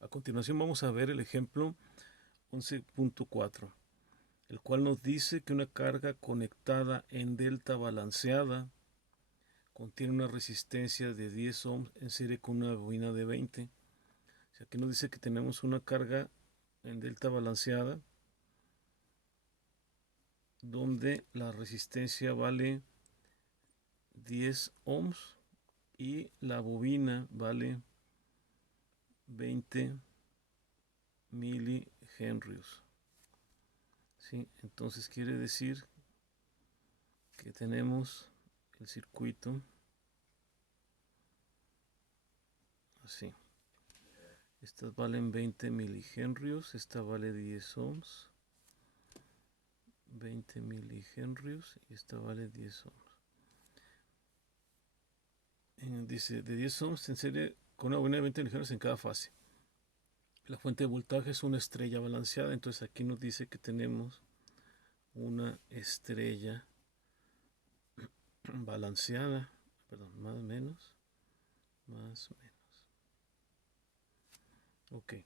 A continuación vamos a ver el ejemplo 11.4, el cual nos dice que una carga conectada en delta balanceada contiene una resistencia de 10 ohms en serie con una bobina de 20. O sea, aquí nos dice que tenemos una carga en delta balanceada donde la resistencia vale 10 ohms y la bobina vale 20 milihenrios. ¿Sí? Entonces quiere decir que tenemos el circuito así. Estas valen 20 milihenrios, esta vale 10 ohms, 20 milihenrios y esta vale 10 ohms. Dice de 10 ohms en serie con una bobina de 20 milihenrios en cada fase. La fuente de voltaje es una estrella balanceada, entonces aquí nos dice que tenemos una estrella balanceada, perdón, más o menos, más o menos. Ok.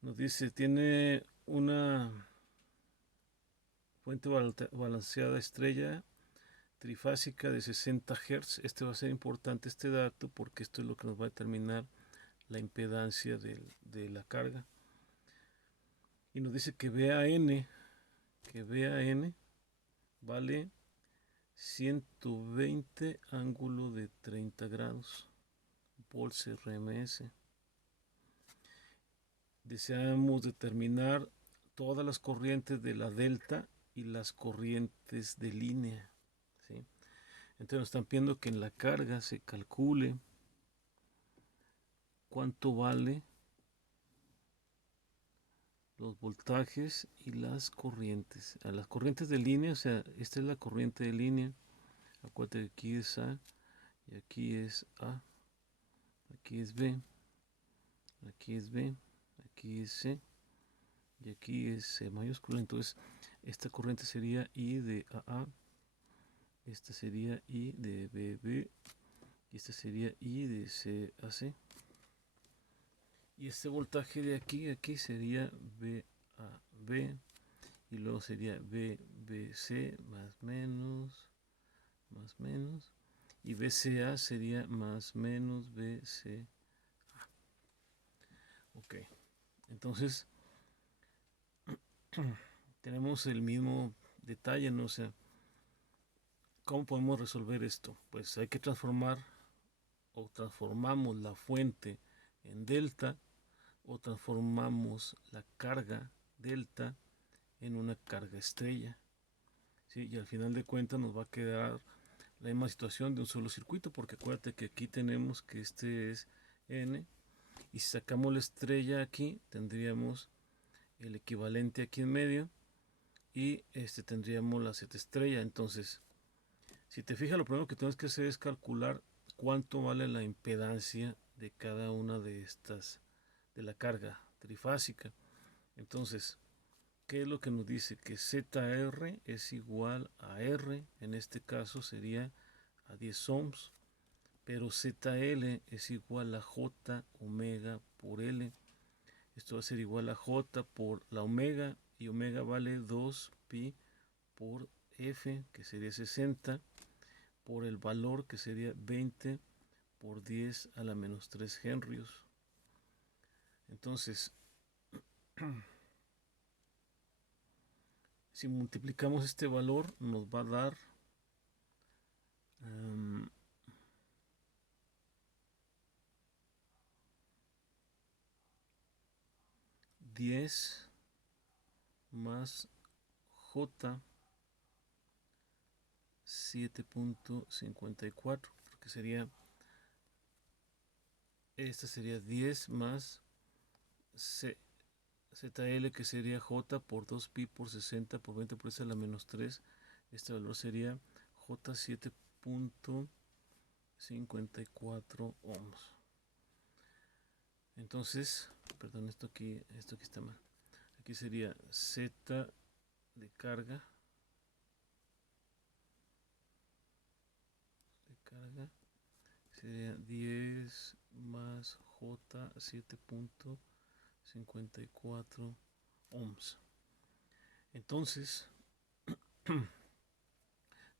Nos dice, tiene una fuente balanceada estrella trifásica de 60 Hz. Este va a ser importante este dato porque esto es lo que nos va a determinar la impedancia de la carga. Y nos dice que VAN vale 120 ángulo de 30 grados volts RMS. Deseamos determinar todas las corrientes de la delta y las corrientes de línea, ¿sí? Entonces nos están pidiendo que en la carga se calcule cuánto vale los voltajes y las corrientes. A las corrientes de línea, o sea, esta es la corriente de línea. Acuérdate que aquí es A y aquí es A, aquí es B, aquí es B, aquí es C y aquí es C mayúscula. Entonces esta corriente sería I de AA, esta sería I de BB y esta sería I de CAC. Y este voltaje de aquí sería VAB y luego sería BBC más menos y BCA sería más menos BCA. Ok, entonces tenemos el mismo detalle, ¿no? O sea, ¿cómo podemos resolver esto? Pues hay que transformar o transformamos la fuente en delta o transformamos la carga delta en una carga estrella, ¿sí? Y al final de cuentas nos va a quedar la misma situación de un solo circuito, porque acuérdate que aquí tenemos que este es N y si sacamos la estrella aquí tendríamos el equivalente aquí en medio y tendríamos la Z estrella. Entonces, si te fijas, lo primero que tenemos que hacer es calcular cuánto vale la impedancia de cada una de estas de la carga trifásica. Entonces, ¿qué es lo que nos dice? Que ZR es igual a R, en este caso sería a 10 ohms, pero ZL es igual a J omega por L. Esto va a ser igual a J por la omega, y omega vale 2 pi por F, que sería 60, por el valor que sería 20 por 10 a la menos 3 henrios. Entonces, si multiplicamos este valor, nos va a dar 10 más J 7.54, porque sería, esta sería 10 más ZL, que sería J por 2 pi por 60 por 20 por 10 a la menos 3. Este valor sería J 7.54 ohms. Entonces, perdón, esto aquí está mal. Aquí sería Z de carga sería 10 más J 7.54 ohms. Entonces,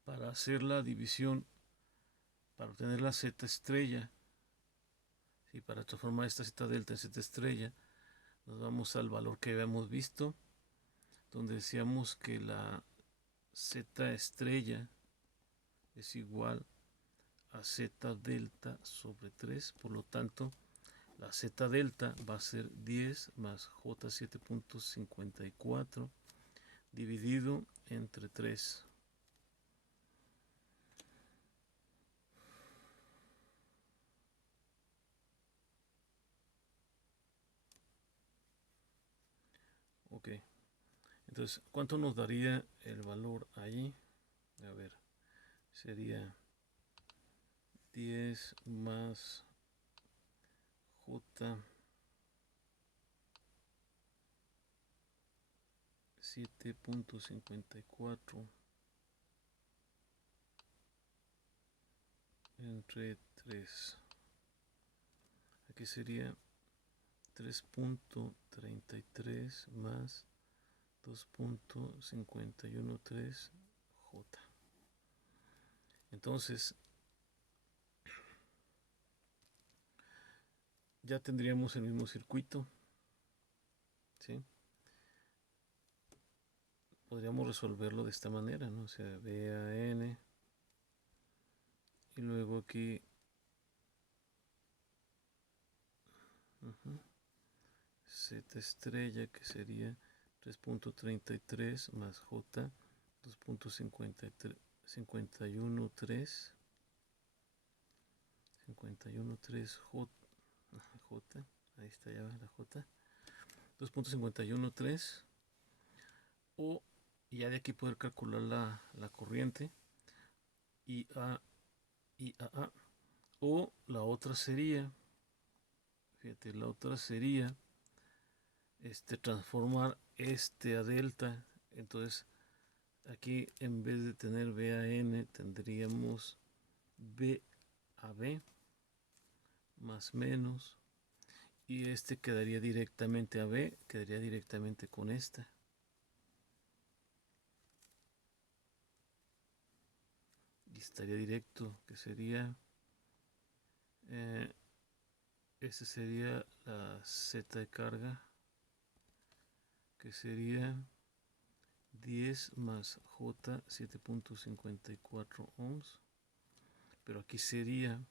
para hacer la división, para obtener la Z estrella, y para transformar esta Z delta en Z estrella, nos vamos al valor que habíamos visto, donde decíamos que la Z estrella es igual a Z delta sobre 3, por lo tanto la Z delta va a ser 10 más J 7.54 dividido entre 3. Ok, entonces, ¿cuánto nos daría el valor allí? A ver, sería 10 más J 7.54 entre 3. Aquí sería 3.33 más 2.513 J. Entonces, ya tendríamos el mismo circuito, ¿sí? Podríamos resolverlo de esta manera, ¿no? O sea, B a N y luego aquí Z estrella, que sería 3.33 más J 2.513 513 J, ahí está ya la J 2.513, o ya de aquí poder calcular la corriente IA, IAA, o la otra sería, fíjate, la otra sería transformar a delta. Entonces aquí en vez de tener B a N tendríamos B a B más menos, y quedaría directamente a B, quedaría directamente con esta. Y estaría directo, que sería sería la Z de carga, que sería 10 más J 7.54 ohms, pero aquí sería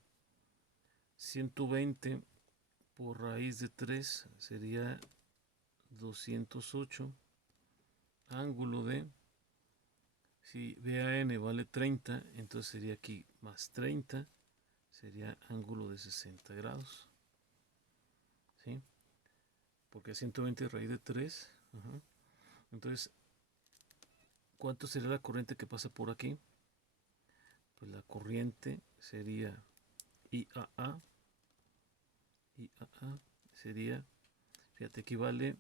120 por raíz de 3, sería 208, ángulo de, si BAN vale 30, entonces sería aquí más 30, sería ángulo de 60 grados, ¿sí? Porque 120 raíz de 3, entonces, ¿cuánto sería la corriente que pasa por aquí? Pues la corriente sería IAA, sería, fíjate, aquí vale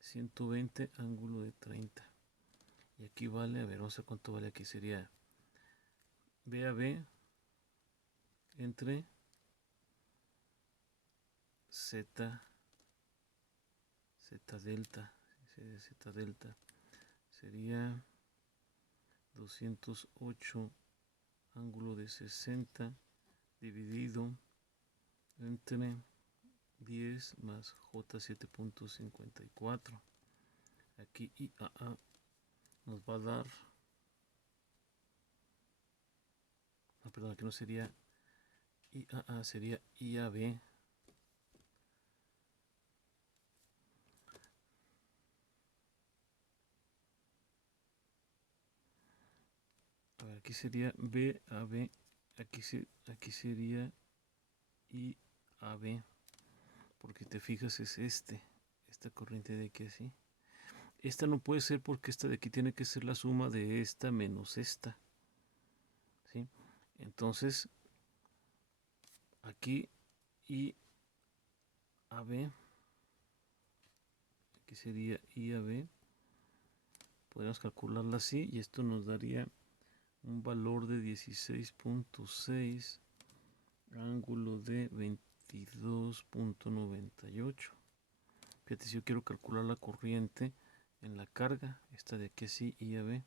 120 ángulo de 30. Y aquí vale, a ver, vamos a ver cuánto vale aquí. Sería B a B entre Z, Z delta. Z delta sería 208 ángulo de 60 dividido entre 10 más J 7.54. Aquí IAA nos va a dar, no, perdón, aquí no sería IAA, sería IAB. A ver, aquí sería BAB, aquí sería IAB, porque te fijas es esta corriente de aquí así. Esta no puede ser porque esta de aquí tiene que ser la suma de esta menos esta, ¿sí? Entonces, aquí IAB, aquí sería IAB, podemos calcularla así y esto nos daría un valor de 16.6 ángulo de 22.98. Fíjate, si yo quiero calcular la corriente en la carga, esta de aquí así, I a B,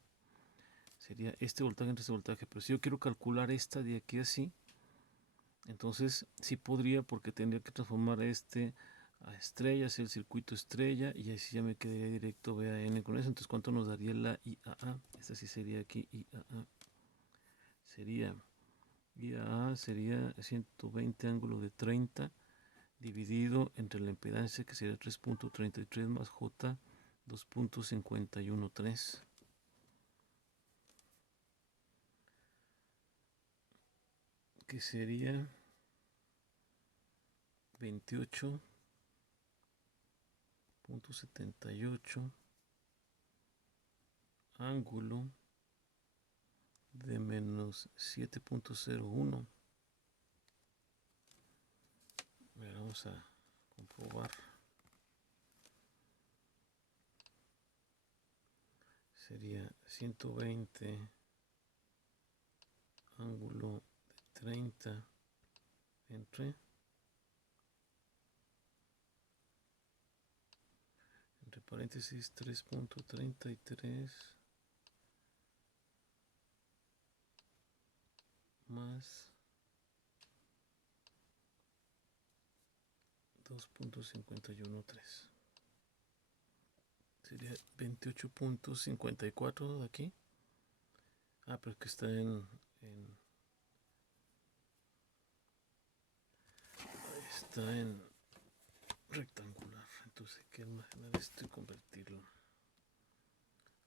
sería este voltaje entre este voltaje. Pero si yo quiero calcular esta de aquí así, entonces sí podría, porque tendría que transformar este a estrella, hacer el circuito estrella, y así ya me quedaría directo B a N con eso. Entonces, ¿cuánto nos daría la IAA? Esta sí sería aquí IAA. Sería IAA sería 120 ángulo de 30 dividido entre la impedancia, que sería 3.33 más J 2.513, que sería 28.78 ángulo de menos 7.01. Vamos a comprobar. Sería 120 ángulo de 30 entre paréntesis 3.33 más 2.513. Sería 28.54 de aquí. Pero es que está está en rectangular. Entonces hay que almacenar esto y convertirlo.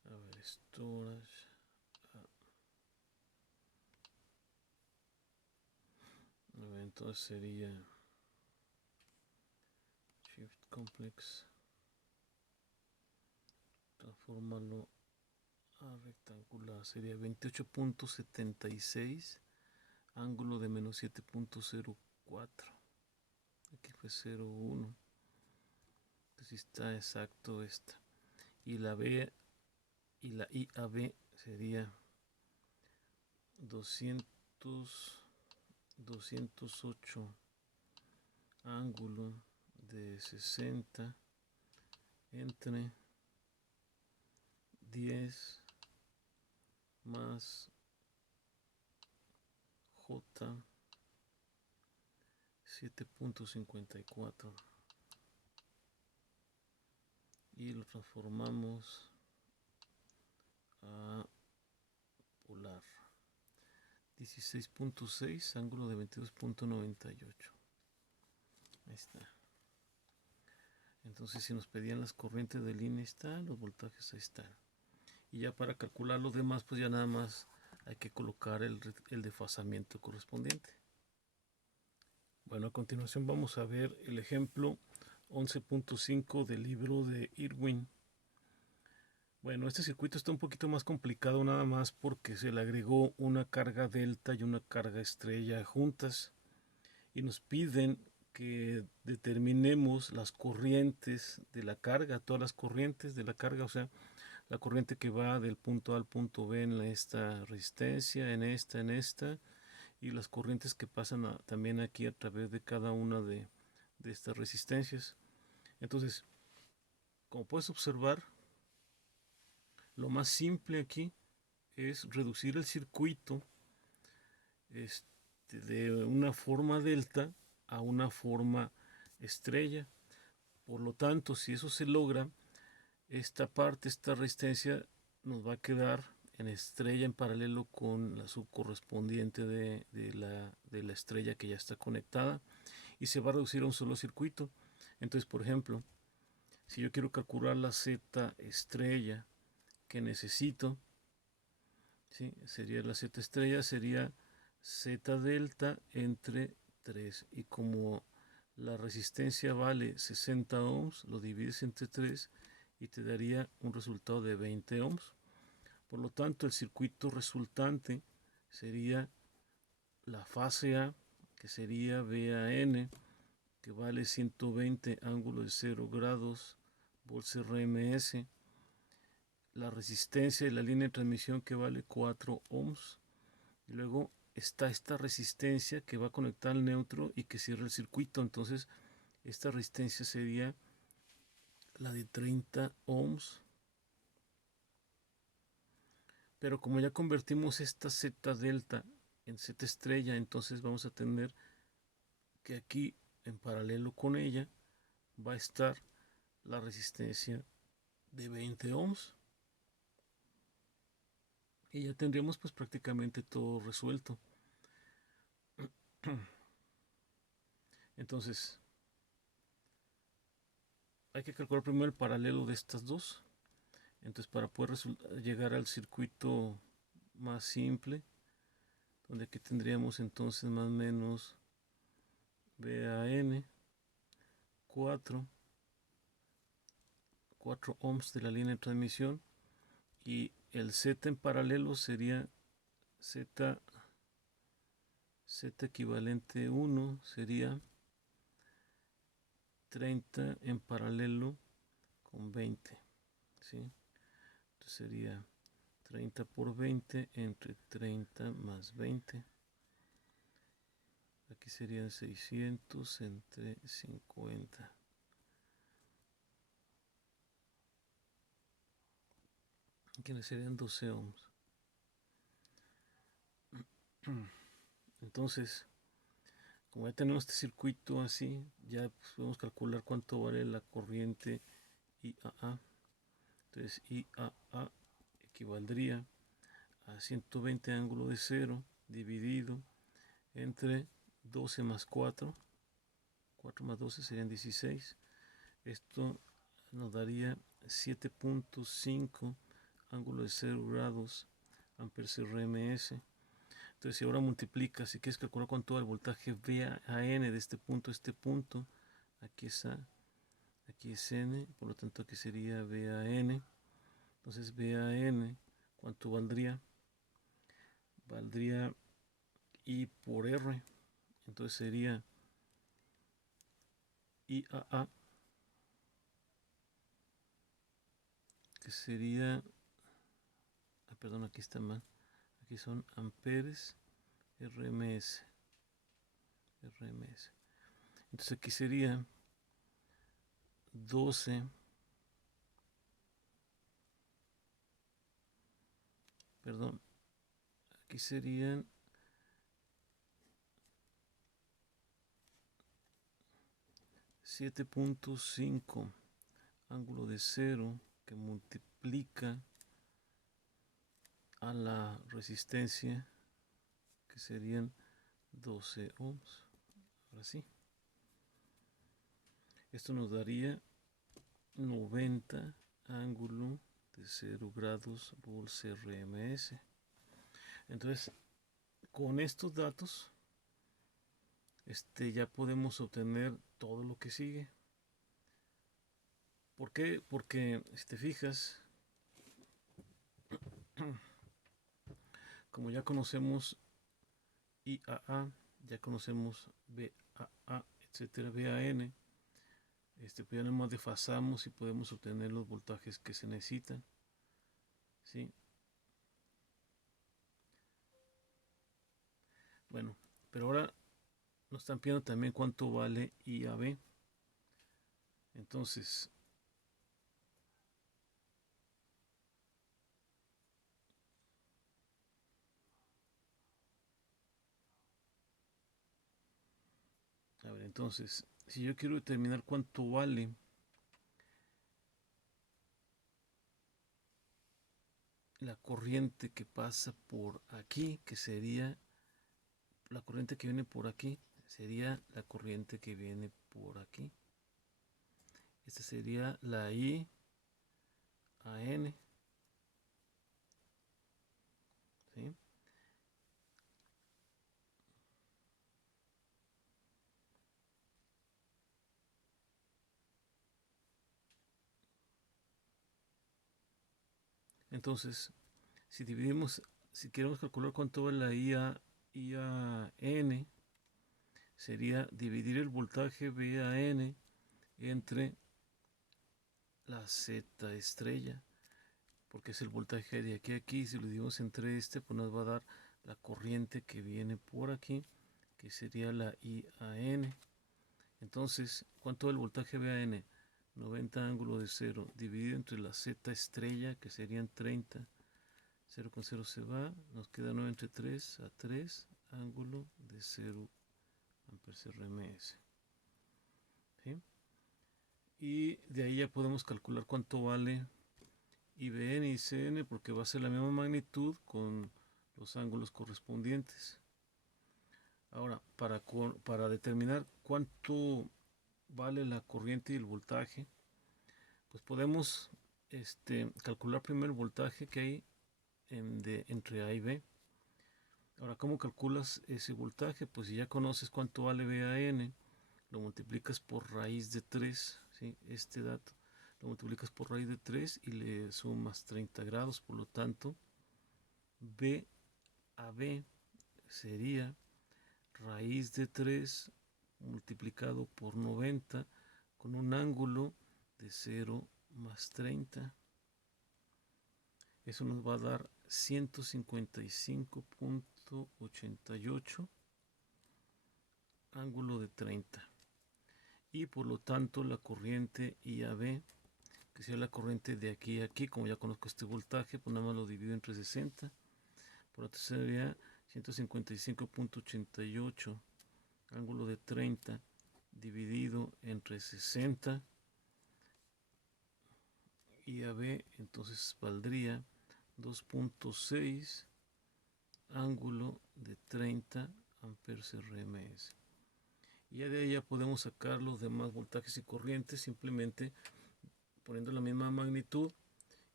A ver, storage. A ver, entonces sería shift complex. Transformarlo a rectangular. Sería 28.76 ángulo de menos 7.04. Aquí fue 0.1. Entonces está exacto esta. Y la B y la IAB sería 208 ángulo de 60 entre 10 más J 7.54, y lo transformamos a polar. 16.6 ángulo de 22.98. Ahí está. Entonces, si nos pedían las corrientes de línea, están los voltajes, ahí están. Y ya para calcular los demás, pues ya nada más hay que colocar el desfasamiento correspondiente. Bueno, a continuación vamos a ver el ejemplo 11.5 del libro de Irwin. Bueno, este circuito está un poquito más complicado, nada más porque se le agregó una carga delta y una carga estrella juntas, y nos piden que determinemos las corrientes de la carga, todas las corrientes de la carga, o sea, la corriente que va del punto A al punto B en esta resistencia, en esta, y las corrientes que pasan también aquí a través de cada una de estas resistencias. Entonces, como puedes observar, lo más simple aquí es reducir el circuito de una forma delta a una forma estrella. Por lo tanto, si eso se logra, esta parte, esta resistencia, nos va a quedar en estrella en paralelo con la subcorrespondiente de la estrella que ya está conectada, y se va a reducir a un solo circuito. Entonces, por ejemplo, si yo quiero calcular la Z estrella que necesito, ¿sí? Sería la Z estrella, sería Z delta entre 3, y como la resistencia vale 60 ohms, lo divides entre 3 y te daría un resultado de 20 ohms. Por lo tanto, el circuito resultante sería la fase A, que sería VAN, que vale 120 ángulo de 0 grados volts RMS, la resistencia de la línea de transmisión, que vale 4 ohms, y luego está esta resistencia que va a conectar al neutro y que cierra el circuito. Entonces esta resistencia sería la de 30 ohms. Pero como ya convertimos esta Z delta en Z estrella, entonces vamos a tener que aquí en paralelo con ella va a estar la resistencia de 20 ohms. Y ya tendríamos pues prácticamente todo resuelto. Entonces hay que calcular primero el paralelo de estas dos. Entonces para poder llegar al circuito más simple, donde aquí tendríamos entonces más o menos VAN 4 ohms de la línea de transmisión, y el Z en paralelo sería Z equivalente 1 sería 30 en paralelo con 20, ¿sí? Entonces sería 30 por 20 entre 30 más 20. Aquí serían 600 entre 50. Aquí serían 12 ohms. Entonces, como ya tenemos este circuito así, ya pues podemos calcular cuánto vale la corriente IAA. Entonces IAA equivaldría a 120 ángulo de 0 dividido entre 12 más 4. 4 más 12 serían 16. Esto nos daría 7.5 ángulo de 0 grados amperes RMS. Entonces si ahora multiplicas, si quieres calcular cuánto va el voltaje VAN de este punto a este punto, aquí es A, aquí es N, por lo tanto aquí sería VAN. Entonces VAN, ¿cuánto valdría? Valdría I por R. Entonces sería IAA, que sería, perdón, aquí está mal, aquí son amperes RMS. Entonces aquí sería 12, perdón, aquí serían 7.5 ángulo de 0 que multiplica a la resistencia, que serían 12 ohms. Ahora sí, esto nos daría 90 ángulo de 0 grados volts RMS. Entonces con estos datos ya podemos obtener todo lo que sigue. ¿Por qué? Porque si te fijas, como ya conocemos IAA, ya conocemos BAA, etcétera, BAN, pues ya nomás desfasamos y podemos obtener los voltajes que se necesitan, ¿sí? Bueno, pero ahora nos están pidiendo también cuánto vale IAB. Entonces, a ver, entonces, si yo quiero determinar cuánto vale la corriente que pasa por aquí, que sería la corriente que viene por aquí, sería la corriente que viene por aquí. Esta sería la I a N, ¿sí? Entonces, si dividimos, si queremos calcular cuánto vale la I a N, sería dividir el voltaje VAN entre la Z estrella, porque es el voltaje de aquí a aquí. Si lo dividimos entre pues nos va a dar la corriente que viene por aquí, que sería la IAN. Entonces, ¿cuánto es el voltaje VAN? 90 ángulo de 0 dividido entre la Z estrella, que serían 30. 0 con 0 se va, nos queda 9 entre 3 a 3, ángulo de 0 amperes RMS. ¿Sí? Y de ahí ya podemos calcular cuánto vale IBN y ICN, porque va a ser la misma magnitud con los ángulos correspondientes. Ahora, para determinar cuánto vale la corriente y el voltaje, pues podemos calcular primero el voltaje que hay entre A y B. Ahora, ¿cómo calculas ese voltaje? Pues si ya conoces cuánto vale VAN, lo multiplicas por raíz de 3, ¿sí? Este dato lo multiplicas por raíz de 3 y le sumas 30 grados, por lo tanto, VAB sería raíz de 3 multiplicado por 90 con un ángulo de 0 más 30. Eso nos va a dar 155.88 ángulo de 30. Y por lo tanto la corriente IAB, que sea la corriente de aquí a aquí, como ya conozco este voltaje, pues nada más lo divido entre 60. Por lo tanto sería 155.88 ángulo de 30 dividido entre 60 y AB, entonces valdría 2.6 ángulo de 30 amperes RMS. Y ya de ahí ya podemos sacar los demás voltajes y corrientes simplemente poniendo la misma magnitud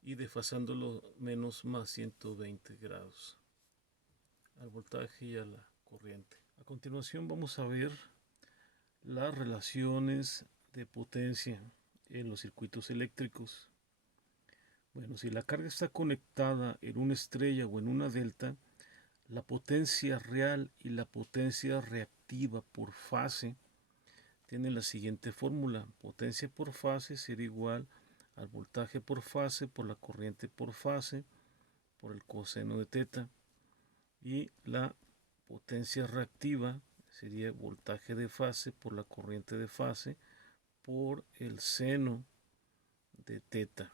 y desfasándolo menos más 120 grados al voltaje y a la corriente. A continuación vamos a ver las relaciones de potencia en los circuitos eléctricos. Bueno, si la carga está conectada en una estrella o en una delta, la potencia real y la potencia reactiva por fase tienen la siguiente fórmula. Potencia por fase será igual al voltaje por fase por la corriente por fase por el coseno de teta. Y la potencia reactiva sería voltaje de fase por la corriente de fase por el seno de teta,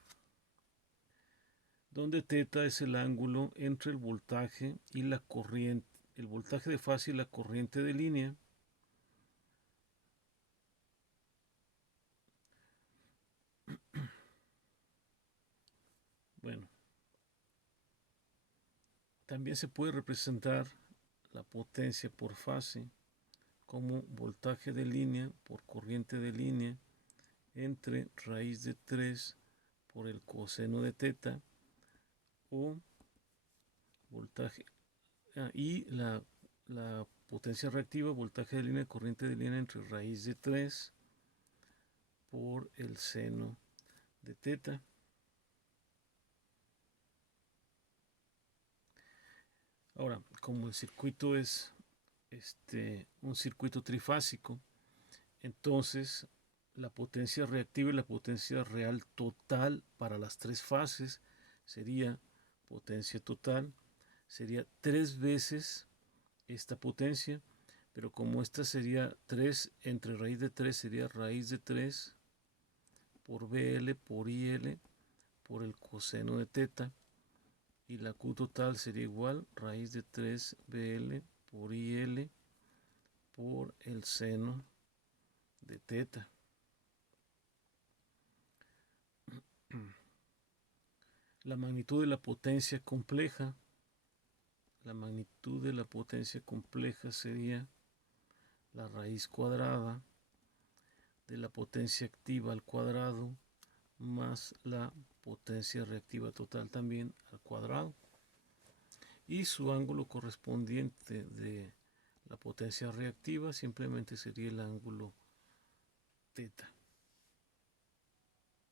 donde teta es el ángulo entre el voltaje y la corriente, el voltaje de fase y la corriente de línea. Bueno, también se puede representar la potencia por fase como voltaje de línea por corriente de línea entre raíz de 3 por el coseno de teta, o voltaje y la potencia reactiva, voltaje de línea, corriente de línea entre raíz de 3 por el seno de teta. Ahora, como el circuito es un circuito trifásico, entonces la potencia reactiva y la potencia real total para las tres fases sería potencia total, sería 3 veces esta potencia, pero como esta sería 3 entre raíz de 3 sería raíz de 3 por BL por IL por el coseno de teta, y la Q total sería igual raíz de 3 BL por IL por el seno de teta. La magnitud de la potencia compleja, sería la raíz cuadrada de la potencia activa al cuadrado más la potencia reactiva total también al cuadrado, y su ángulo correspondiente de la potencia reactiva simplemente sería el ángulo teta.